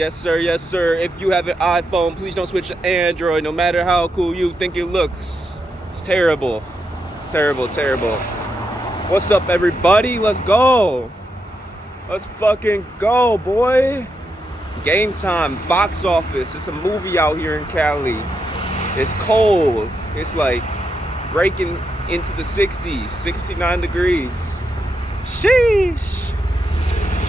Yes, sir. Yes, sir. If you have an iPhone, please don't switch to Android, no matter how cool you think it looks. It's terrible. Terrible, terrible. What's up, everybody? Let's go. Let's fucking go, boy. Game Time, Box Office. It's a movie out here in Cali. It's cold. It's like breaking into the 60s, 69 degrees. Sheesh.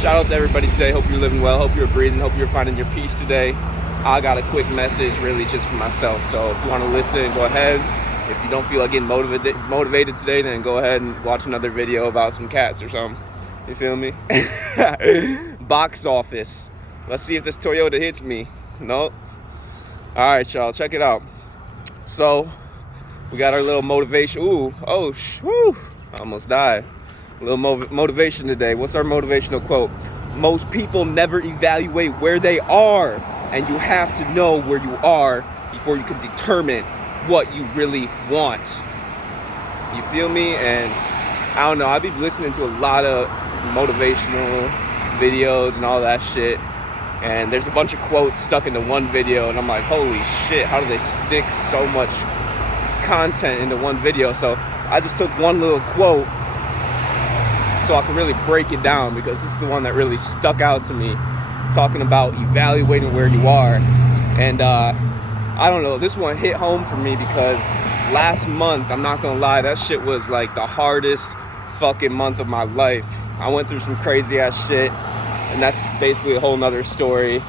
Shout out to everybody today. Hope you're living well. Hope you're breathing. Hope you're finding your peace today. I got a quick message, really just for myself. So if you want to listen, go ahead. If you don't feel like getting motivated today, then go ahead and watch another video about some cats or something. You feel me? Box Office. Let's see if this Toyota hits me. Nope. All right, y'all. Check it out. So we got our little motivation. Ooh. Oh, whew. I almost died. A little motivation today. What's our motivational quote? Most people never evaluate where they are, and you have to know where you are before you can determine what you really want. You feel me? And I don't know, I've been listening to a lot of motivational videos and all that shit, and there's a bunch of quotes stuck into one video, and I'm like, holy shit, how do they stick so much content into one video? So I just took one little quote so I can really break it down, because this is the one that really stuck out to me, talking about evaluating where you are. And I don't know, this one hit home for me because last month, I'm not gonna lie, that shit was like the hardest fucking month of my life. I went through some crazy ass shit, and that's basically a whole nother story,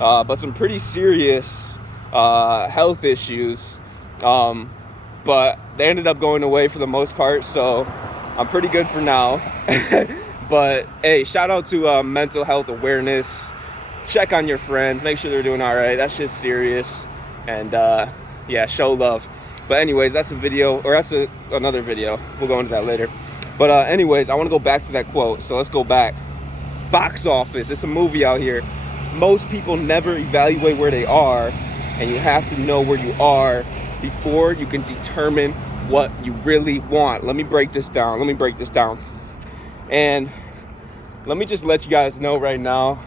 but some pretty serious health issues, but they ended up going away for the most part, so I'm pretty good for now. But hey, shout out to mental health awareness. Check on your friends, make sure they're doing all right. That shit's serious. And yeah, show love. But anyways, that's a video, or that's another video. We'll go into that later. But anyways, I want to go back to that quote. So let's go back. Box Office. It's a movie out here. Most people never evaluate where they are, and you have to know where you are before you can determine what you really want. Let me break this down. And let me just let you guys know right now,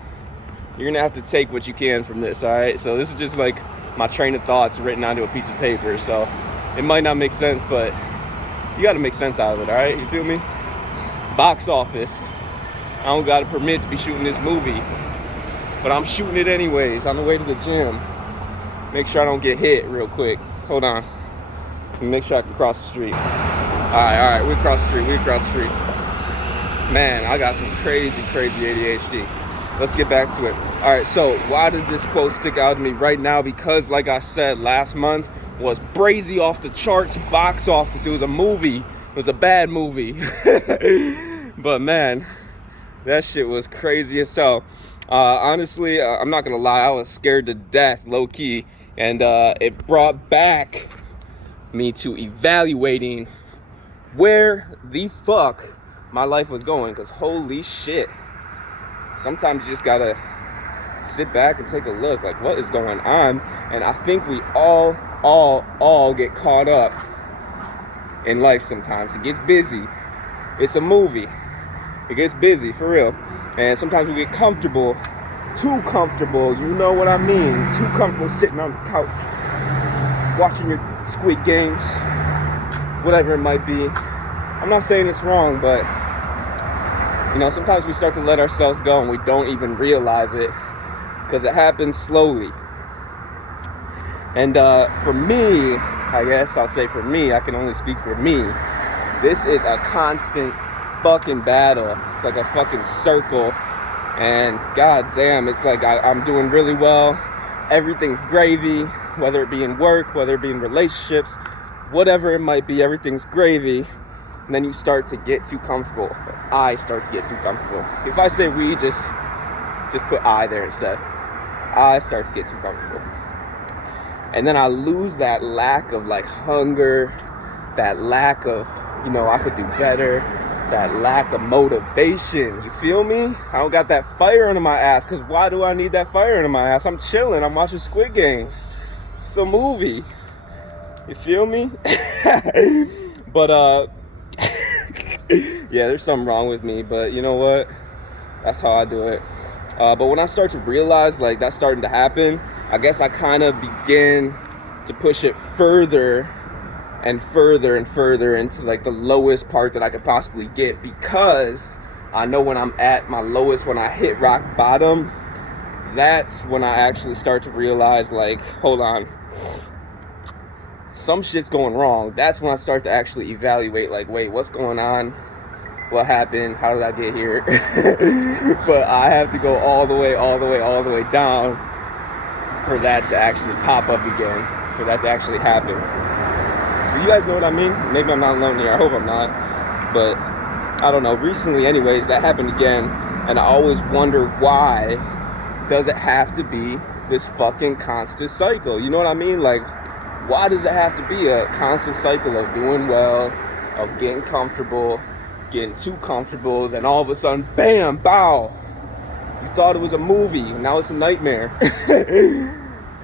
you're gonna have to take what you can from this, all right? So this is just like my train of thoughts written onto a piece of paper. So it might not make sense, but you gotta make sense out of it, all right? You feel me? Box Office. I don't got a permit to be shooting this movie, but I'm shooting it anyways on the way to the gym. Make sure I don't get hit real quick. Hold on. Make sure I can cross the street. All right, we cross the street. Man, I got some crazy ADHD. Let's get back to it. All right, so why did this quote stick out to me right now? Because like I said, last month was brazy off the charts Box Office. It was a movie. It was a bad movie. But man, that shit was crazy as hell. Honestly, I'm not gonna lie, I was scared to death, low key. And it brought back me to evaluating where the fuck my life was going, because holy shit, sometimes you just gotta sit back and take a look, like what is going on. And I think we all get caught up in life sometimes. It gets busy. It's a movie. It gets busy for real. And sometimes we get comfortable, too comfortable, you know what I mean, too comfortable sitting on the couch watching your Squid Games, whatever it might be. I'm not saying it's wrong, but you know, sometimes we start to let ourselves go and we don't even realize it, because it happens slowly. And for me, I guess I'll say for me, I can only speak for me, this is a constant fucking battle. It's like a fucking circle, and goddamn, it's like I'm doing really well. Everything's gravy, whether it be in work, whether it be in relationships, whatever it might be, everything's gravy. And then you start to get too comfortable. I start to get too comfortable. If I say we, just put I there instead. I start to get too comfortable. And then I lose that lack of like hunger, that lack of, you know, I could do better, that lack of motivation. You feel me? I don't got that fire under my ass, because why do I need that fire under my ass? I'm chilling. I'm watching Squid Games. It's a movie. You feel me? But yeah, there's something wrong with me, but you know what? That's how I do it. But when I start to realize like that's starting to happen, I guess I kind of begin to push it further and further and further into like the lowest part that I could possibly get, because I know when I'm at my lowest, when I hit rock bottom, that's when I actually start to realize like, hold on, some shit's going wrong. That's when I start to actually evaluate like, wait, what's going on? What happened? How did I get here? But I have to go all the way down for that to actually pop up again, for that to actually happen. You guys know what I mean? Maybe I'm not alone here. I hope I'm not. But I don't know. Recently, anyways, that happened again. And I always wonder, why does it have to be this fucking constant cycle? You know what I mean? Like, why does it have to be a constant cycle of doing well, of getting comfortable, getting too comfortable, then all of a sudden, bam, bow. You thought it was a movie, now it's a nightmare.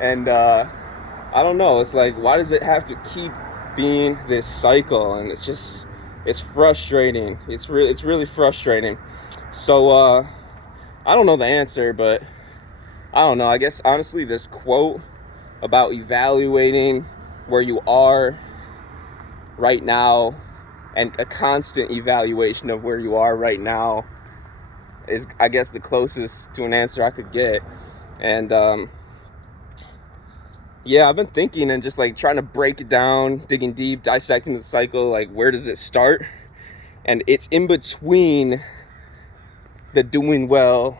And I don't know, it's like, why does it have to keep being this cycle? And it's frustrating. It's really frustrating. So I don't know the answer, but I don't know. I guess honestly, this quote about evaluating where you are right now and a constant evaluation of where you are right now is, I guess, the closest to an answer I could get. And yeah, I've been thinking and just like trying to break it down, digging deep, dissecting the cycle, like where does it start? And it's in between the doing well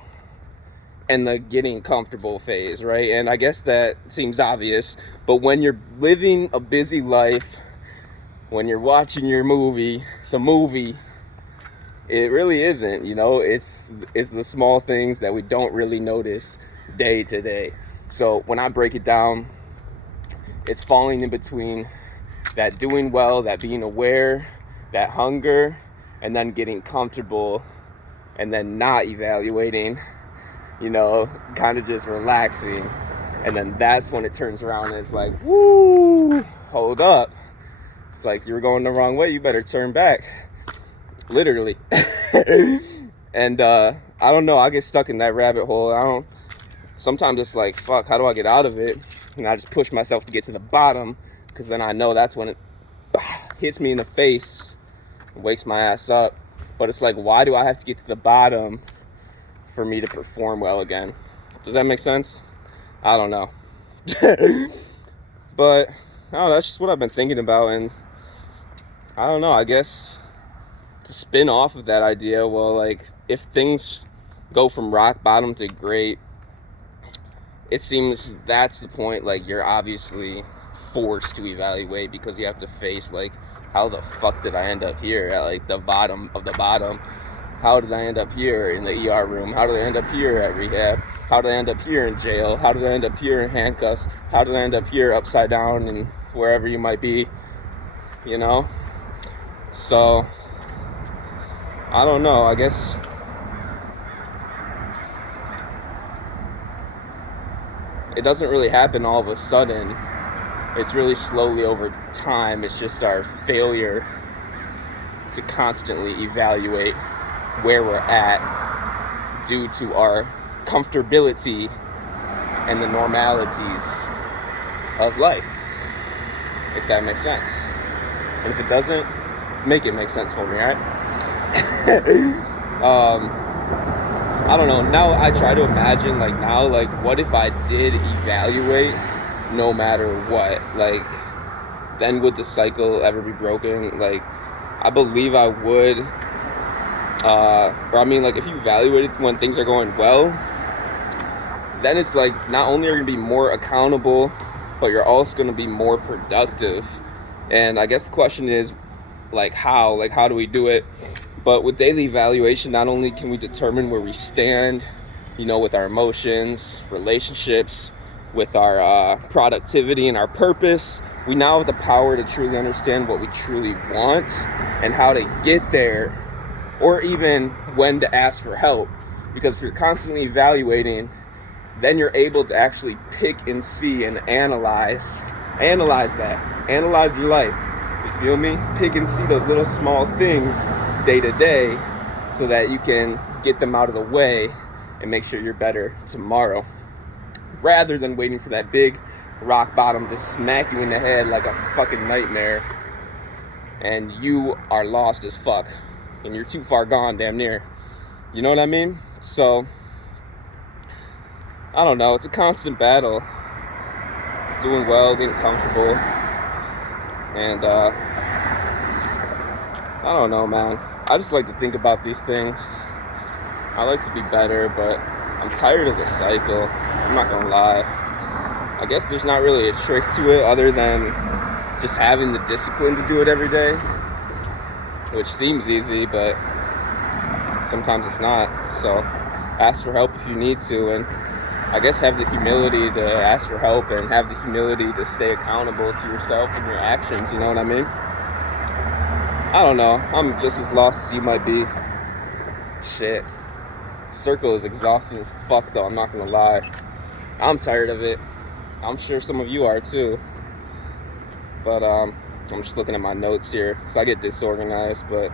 and the getting comfortable phase, right? And I guess that seems obvious, but when you're living a busy life, when you're watching your movie, it's a movie, it really isn't, you know? It's the small things that we don't really notice day to day. So when I break it down, it's falling in between that doing well, that being aware, that hunger, and then getting comfortable, and then not evaluating, you know, kind of just relaxing. And then that's when it turns around and it's like, woo, hold up. It's like, you were going the wrong way, you better turn back. Literally. And I don't know, I get stuck in that rabbit hole. Sometimes it's like, fuck, how do I get out of it? And I just push myself to get to the bottom, because then I know that's when it hits me in the face and wakes my ass up. But it's like, why do I have to get to the bottom for me to perform well again? Does that make sense? I don't know. But I don't know, that's just what I've been thinking about. And I don't know, I guess to spin off of that idea, well, like, if things go from rock bottom to great, it seems that's the point. Like, you're obviously forced to evaluate, because you have to face, like, how the fuck did I end up here at, like, the bottom of the bottom? How did I end up here in the ER room? How did I end up here at rehab? How did I end up here in jail? How did I end up here in handcuffs? How did I end up here upside down and wherever you might be, you know? So, I don't know, I guess it doesn't really happen all of a sudden. It's really slowly over time. It's just our failure to constantly evaluate where we're at due to our comfortability and the normalities of life, if that makes sense. And if it doesn't, make it make sense for me, right? I don't know, now I try to imagine, like, now, like, what if I did evaluate no matter what? Like, then would the cycle ever be broken? Like, I believe I would. Or I mean, like, if you evaluate it when things are going well, then it's like, not only are you going to be more accountable, but you're also going to be more productive. And I guess the question is, like, how do we do it? But with daily evaluation, not only can we determine where we stand, you know, with our emotions, relationships, with our productivity and our purpose, we now have the power to truly understand what we truly want and how to get there, or even when to ask for help. Because if you're constantly evaluating, then you're able to actually pick and see and analyze that. Analyze your life. You feel me? Pick and see those little small things day to day, so that you can get them out of the way and make sure you're better tomorrow, rather than waiting for that big rock bottom to smack you in the head like a fucking nightmare and you are lost as fuck and you're too far gone, damn near. You know what I mean? So I don't know, it's a constant battle, doing well, getting comfortable, and I don't know, man. I just like to think about these things. I like to be better, but I'm tired of the cycle. I'm not gonna lie. I guess there's not really a trick to it other than just having the discipline to do it every day, which seems easy, but sometimes it's not. So ask for help if you need to, and I guess have the humility to ask for help and have the humility to stay accountable to yourself and your actions, you know what I mean? I don't know. I'm just as lost as you might be. Shit. Circle is exhausting as fuck though, I'm not gonna lie. I'm tired of it. I'm sure some of you are too. But I'm just looking at my notes here because I get disorganized, but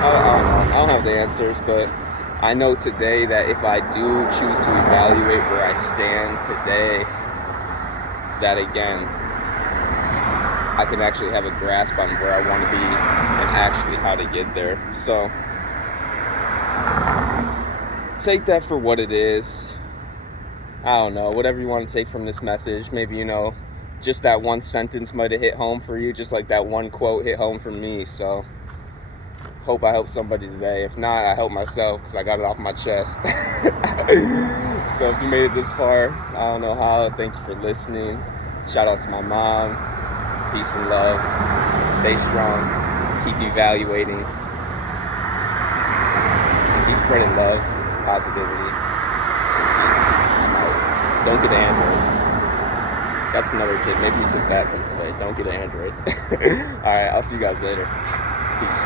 I don't know. I don't have the answers, but I know today that if I do choose to evaluate where I stand today, that again, I can actually have a grasp on where I want to be and actually how to get there. So take that for what it is. I don't know, whatever you want to take from this message. Maybe, you know, just that one sentence might have hit home for you, just like that one quote hit home for me. So hope I help somebody today. If not, I help myself because I got it off my chest. So if you made it this far, I don't know how. Thank you for listening. Shout out to my mom. Peace and love. Stay strong. Keep evaluating. Keep spreading love, positivity. Peace. I'm out. Don't get an Android. That's another tip. Maybe you took that from today. Don't get an Android. Alright, I'll see you guys later. Peace.